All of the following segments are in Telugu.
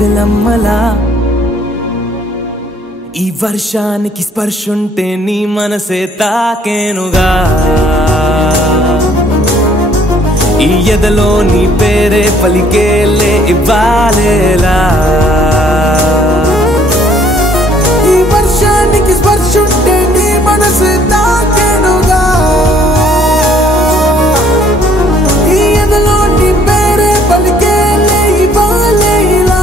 విలమ్మలా ఈ వర్షానికి స్పర్శుంటే నీ మనసే తాకేనుగా ఈ ఎదలో నీ పేరే పలికేలే ఇవ్వాలేలా ఈ వర్షానికి స్పర్శుంటే నీ మనసే తాకేనుగా ఈ ఎదలో నీ పేరే పలికేలే ఇవ్వాలేలా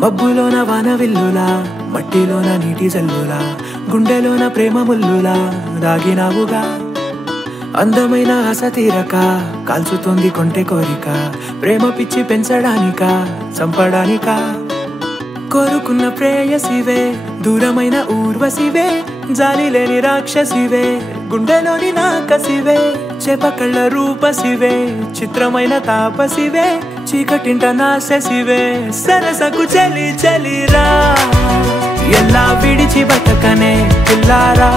మబ్బులోన వానవిల్లులా మట్టిలోన నీటి జల్లులా గుండెలోన ప్రేమ ముల్లులా దాగినావుగా అందమైన ఆశ తీరక కాల్చుతోంది కొంటె కోరిక ప్రేమ పిచ్చి పెంచడానిక చంపడానిక కోరుకున్న ప్రేయసివే దూరమైన ఊర్వశివే జాలి లేని రాక్షసివే గుండెలోని నాకసివే చేపకళ్ళ రూపసివే చిత్రమైన తాపసివే చీకటింట నాశసివే సరసకు చలి చలిరా ఎలా విడిచి బతకనే పిల్లారా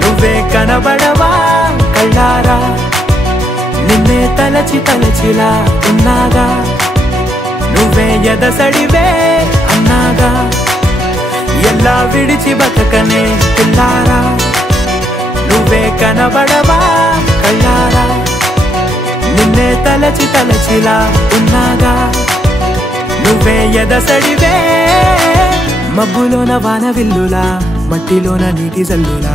నువ్వే కనబడవా కళ్ళారా నిన్నే తలచి తలచిలా ఉన్నాగా నువ్వే ఎదసడివే అన్నాగా ఎలా విడిచి బతకనే పిల్లారా నువ్వే కనబడవా కళ్ళారా నిన్నే తలచి తలచిలా ఉన్నాగా నువ్వే ఎదసడివే మబ్బులోన వానవిల్లులా మట్టిలోన నీటి జల్లులా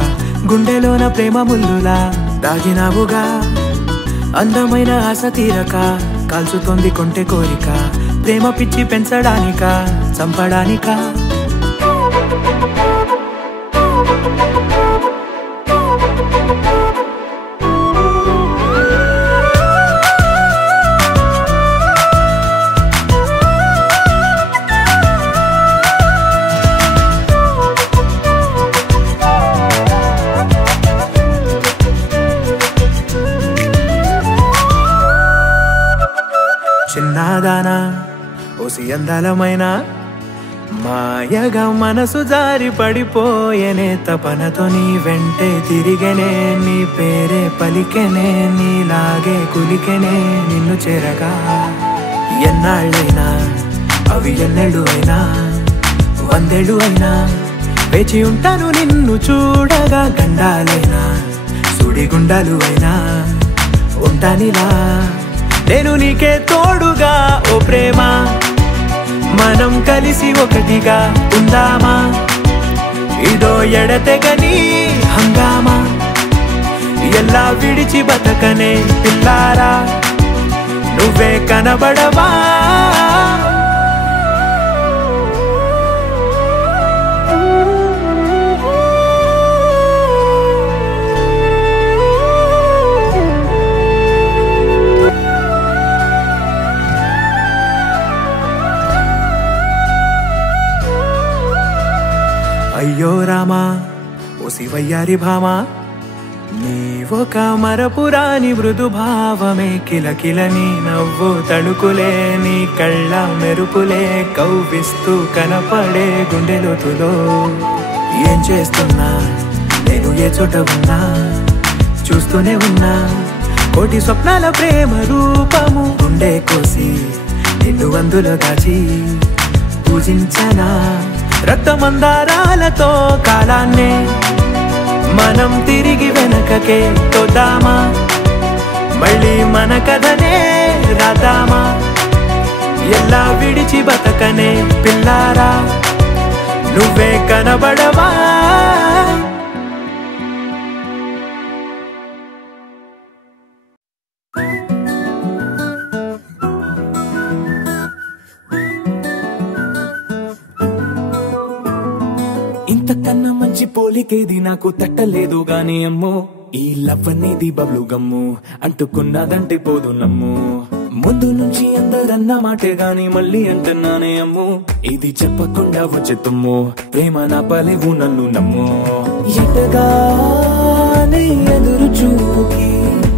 గుండెలోన ప్రేమ ముల్లులా దాగినావుగా అందమైన ఆశ తీరక కాల్చుతోంది కొంటె కోరిక ప్రేమ పిచ్చి పెంచడానిక చంపడానిక చిన్నదానా ఓసి అందలమైన మాయగా మనసు జారి పడిపోయేనే తపనతో నీ వెంటే తిరిగనే నీ పేరే పలికెనే నీలాగే కులికెనే నిన్ను చేరగా ఎన్నాళ్ళైనా అవి ఎన్నెళ్ళు అయినా వందేళ్ళు అయినా వేచి ఉంటాను నిన్ను చూడగా గండాలైనా సుడిగుండాలు అయినా ఉంటానిలా నేను నీకే తోడుగా ఓ ప్రేమ మనం కలిసి ఒకటిగా ఉందామా ఇదో ఎడతెగని హంగామా ఎలా విడిచి బతకనే పిల్లారా నువ్వే కనబడవా అయ్యో రామా ఓ శివయ్యారి భామా నీవొక మరపురాని మృదు భావమే కిలకిలని నవ్వు తడుకులే నీ కళ్ళ మెరుపులే కవ్విస్తూ కనపడే గుండెలోతులో ఏం చేస్తున్నా నేను ఏ చోట ఉన్నా చూస్తూనే ఉన్నా కోటి స్వప్నాల ప్రేమ రూపము గుండె కోసి నిన్ను అందులో దాచి పూజించనా రక్తమందారాలతో కాలాన్నే మనం తిరిగి వెనకకే తోద్దామా మళ్ళీ మన కథనే రాద్దామా ఎలా విడిచి బతకనే పిల్లారా నువ్వే కనబడవా ఇంతకన్నా మంచి పోలికేది నాకు తట్టలేదు గాని అమ్మో ఈ లవ్ అనేది బబ్లు గమ్ము అంటుకున్నదంటే పోదు నమ్ము ముందు నుంచి అందరన్న మాటే గాని మళ్ళీ అంటున్నానే అమ్ము ఇది చెప్పకుండా వచ్చేతుమ్ము ప్రేమ నా పలేవు నన్ను నమ్ము ఎటగానే ఎదురు చూకి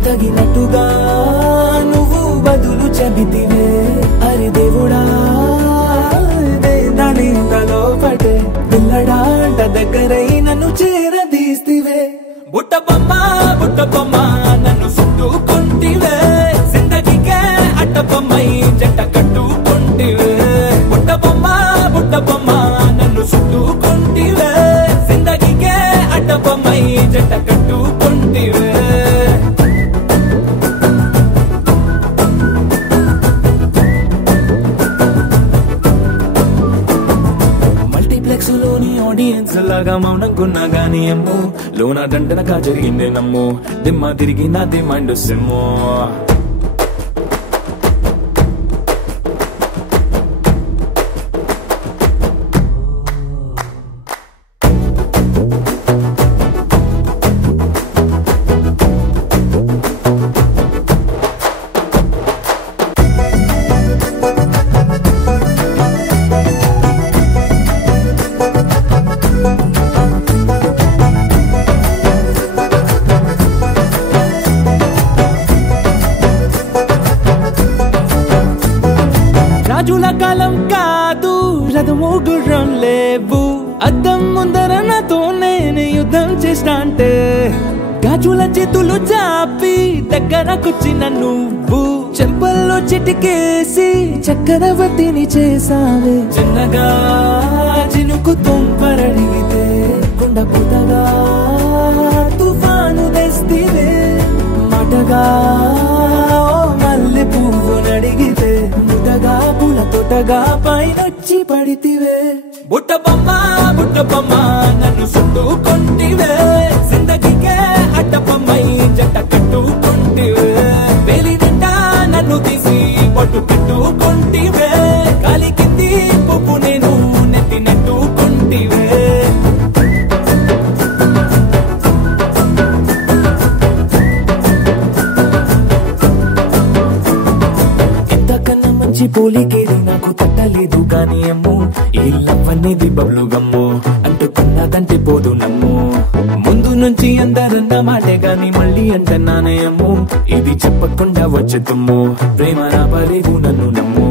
తగినట్టుగా నువ్వు బదులు చెబితివే అరే దేవుడా దానిలో పడే పిల్లడాంట దగ్గరై నన్ను చేరదీస్తివే బుట్ట బొమ్మ నన్ను చుట్టుకుంటివే జిందగీకే అట్ట బొమ్మై జంట కట్టుకుంటివే బుట్ట బొమ్మ నన్ను చుట్టుకుంటివే జిందగీకే అట్ట బొమ్మై జంట కట్టుకుంటివే లోని ఆడియన్స్ లాగా మౌనంకున్నా గానీ అమ్ము లోన దండనగా జరిగిందే నమ్ము దిమ్మ తిరిగి నాది మైండ్ సిమ్ము కాలం కాదు రథము గుర్రం లేవు అద్దం ముందర నాతో నేను యుద్ధం చేస్తా అంటే గాజుల చేతులు చాపి దగ్గరకొచ్చిన నువ్వు చెంపల్లో చిటికేసి చక్రవర్తిని చేసావే చిన్నగా చినుకు తుంపరడిగితే కుండ పుటగా తుఫాను తెస్తివే మాటగా మల్లె పువ్వు నడిగితే ముటగా పూల తోటగా పైనొచ్చి పడితివే బుట్ట బొమ్మ నన్ను చుట్టుకొంటివే జిందగీకే అడ్డపమ్మై జంట కట్టుకొంటివే వేలి నిండా నన్ను తీసి పట్టు కట్టుకొంటివే కాలి కింది పువ్వు నేను నెత్తి నెట్టుకొంటివే ఇంతకన్నా మంచి పోలికేది నాకు తట్టలేదు కానీ అమ్మో ఈ లవ్ అనేది బబ్లు గమ్ము అంటుకున్నదంటే పోదు నమ్ము ముందు నుంచి అందరన్న మాటే గాని మళ్ళీ అంటున్నానే అమ్ము ఇది చెప్పకుండా వచ్చే తుమ్ము ప్రేమ నా పరేగు నన్ను నమ్ము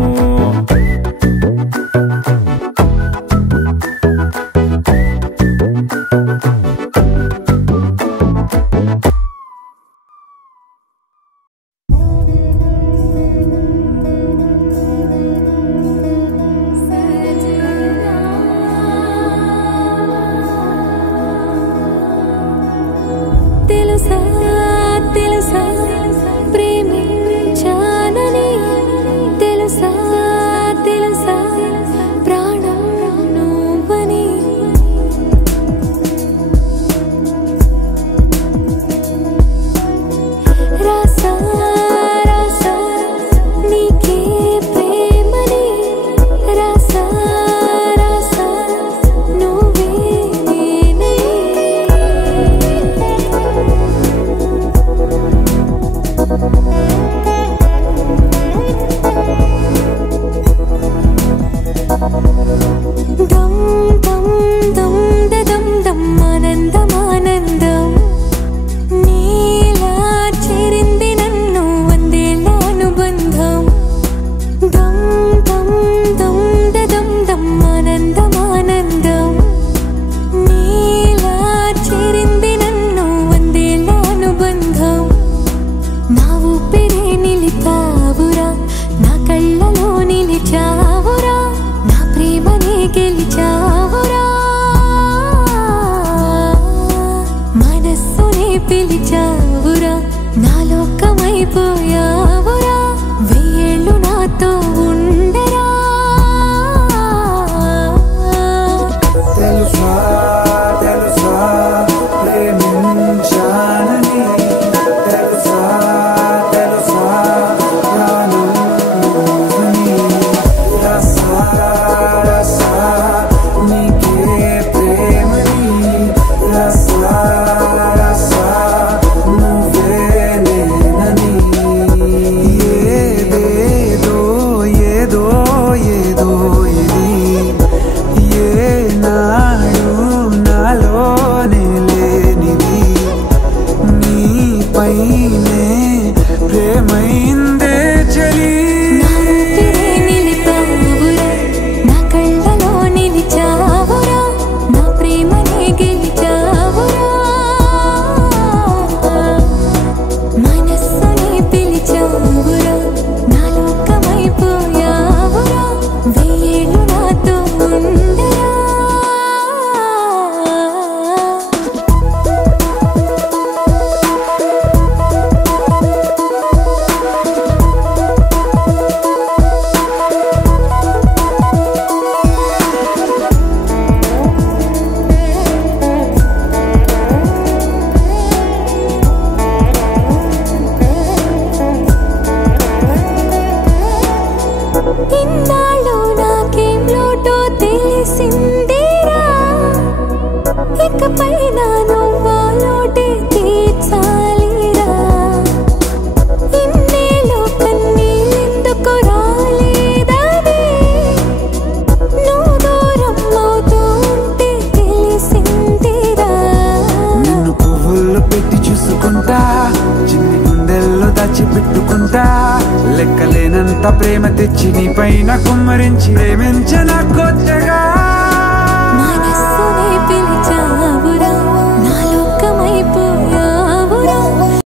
దాచిపెట్టుకుంటా లెక్కలేనంత ప్రేమ తెచ్చి నీ పైన కుమ్మరించి ప్రేమించన కొత్తగా